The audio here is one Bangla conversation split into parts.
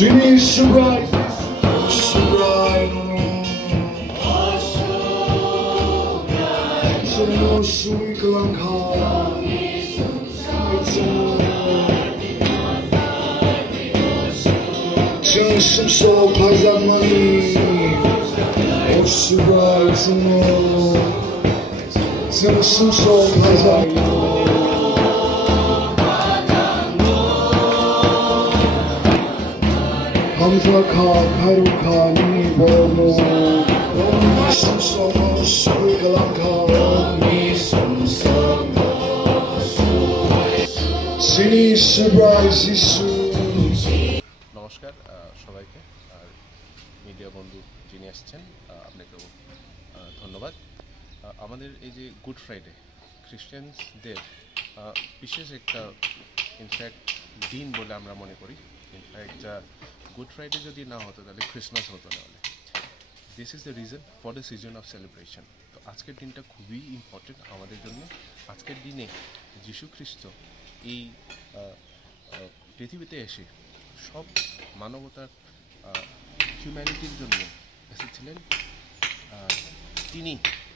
City so bright, so bright, so no sweet lang ka, just some soul pies up money, oh so bright, so no, just some soul pies up. Hamza ka, Karuka, ni bono. Some song, sweet Lanka, me some song. City surprise is soon. নমস্কার সবাইকে আর মিডিয়া বন্ধু যিনি আসছেন আপনাকেও ধন্যবাদ। আমাদের এই যে গুড ফ্রাইডে খ্রিস্টানদের বিশেষ একটা ইনফ্যাক্ট দিন বলে আমরা মনে করি। ইনফ্যাক্ট গুড ফ্রাইডে যদি না হতো তাহলে ক্রিসমাস হতো না। This is the reason for the season of celebration. তো আজকের দিনটা খুবই ইম্পর্টেন্ট আমাদের জন্য। আজকের দিনে যীশু খ্রিস্ট এই পৃথিবীতে এসে সব মানবতার হিউম্যানিটির জন্য এসেছিলেন। তিনি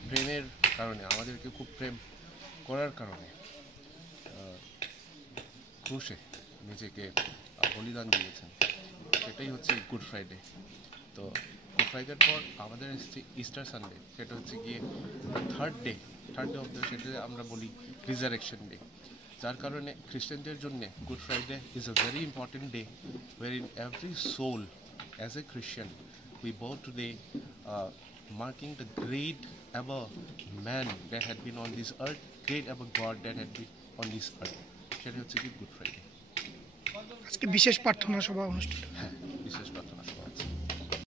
প্রেমের কারণে আমাদেরকে খুব প্রেম করার কারণে ক্রুশে নিজেকে বলিদান দিয়েছেন। সেটাই হচ্ছে গুড ফ্রাইডে। তো গুড ফ্রাইডের পর আমাদের এসছে ইস্টার সানডে, সেটা হচ্ছে গিয়ে থার্ড ডে অফ দ্য, সেটা আমরা বলি রিজারেকশন ডে। যার কারণে খ্রিস্টানদের জন্য good Friday is a very important day war in every soul as a Christian we bow today marking the great ever man that had been on this earth, great ever God that had been on this earth. সেটা হচ্ছে কি গুড ফ্রাইডে। আজকে বিশেষ প্রার্থনা সভা অনুষ্ঠিত। হ্যাঁ, বিশেষ প্রার্থনা সভা আছে।